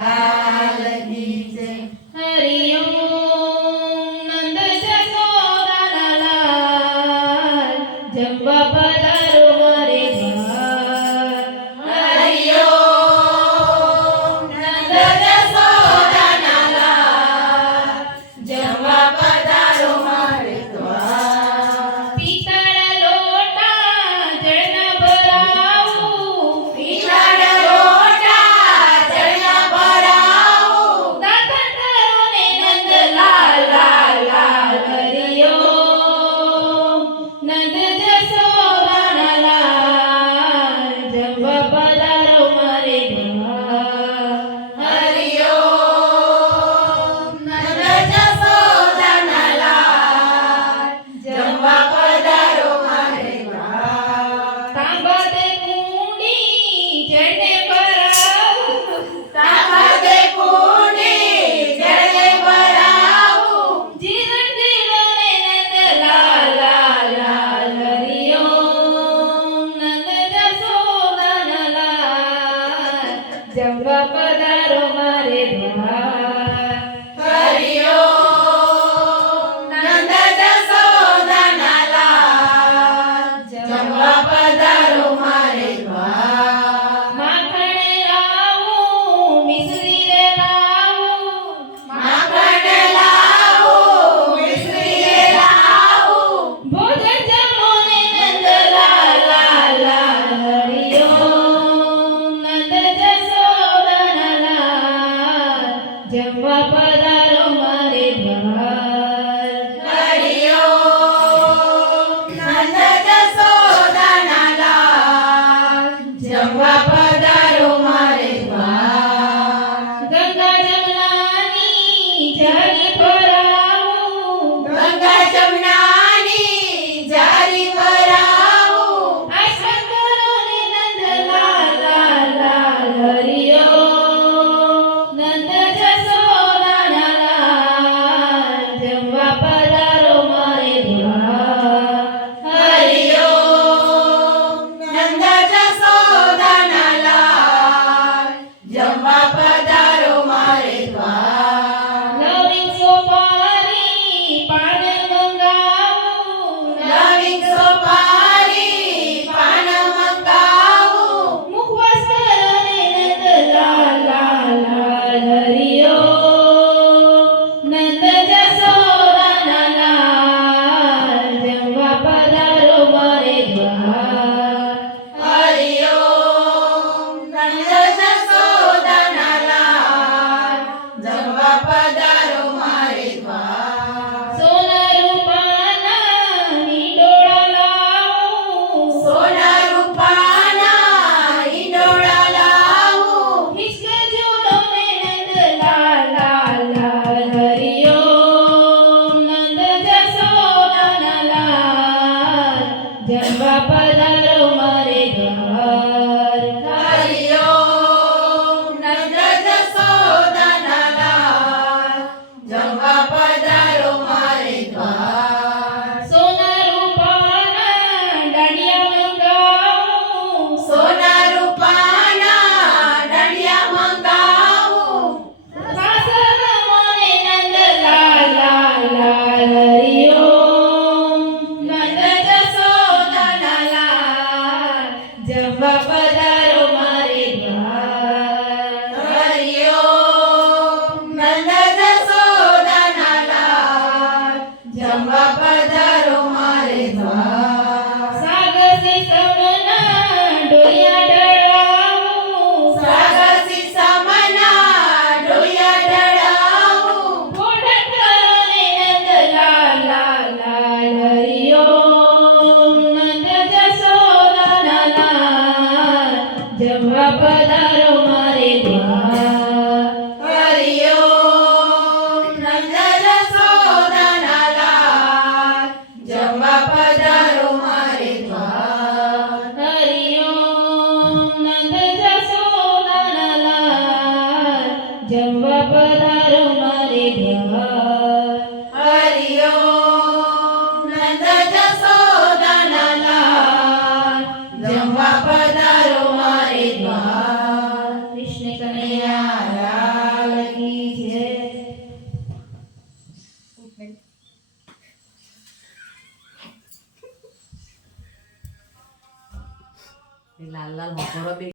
लाल की जय. हरि ओम नंद जसोदा लाल जंबा पधारो मारे द्वार. हरि ओम नंद जसोदा लाल जेव्हा पधारो मारे द्वार. पितळ लोटा जळण भराऊ पितळ लोटा जळण भराऊ. दातन धरूने नंद लाल लाल लाल. हरि ओम नंद जसोदा लाल जंबा पधारो मारे द्वार. हरि ओम नंद जसोदा लाल जेव्हा पधारो मारे द्वार. तांबादे कुंडी जळणे भराऊ तांबादे कुंडी जळणे भराऊ. जीवन दिलोने नंद लाल लाल लाल. हरि ओम नंद जसोदा लाल जंबा पधारो मारे द्वार. हरि ओम नंद जसोदा लाल जेव्हा पधारो मारे द्वार. माखण लावू मिसरी रे लावू माखण लावू मिसरी लावू. भोजन जमोने नंद लाल लाल लाल. हरि ओम नंद जसोदा लाल जंबा पधारो मारे द्वार. हरि ओम नंद जसोदा लाल जेव्हा पधारो मारे द्वार. गंगा जमनानी झाली भराऊ गंगा जमुनानी जारी भराऊ. आश्रम करोने नंद लाल लाल लाल. हरि ओम नंद जसोदा लाल जंबा पधारो मारे द्वार. हरि ओम नंद जसोदा लाल जेव्हा पधारो मारे द्वार. लविंग सोपारी पान मंगावू लविंग सोपारी पान मंगावू. मुखवास करोने नंद लाल लाल लाल. हरि ओम नंद जसोदा लाल जंबा पधारो मारे द्वार. हरि ओम नंद जसोदा लाल जेव्हा ते लाल लाल होकर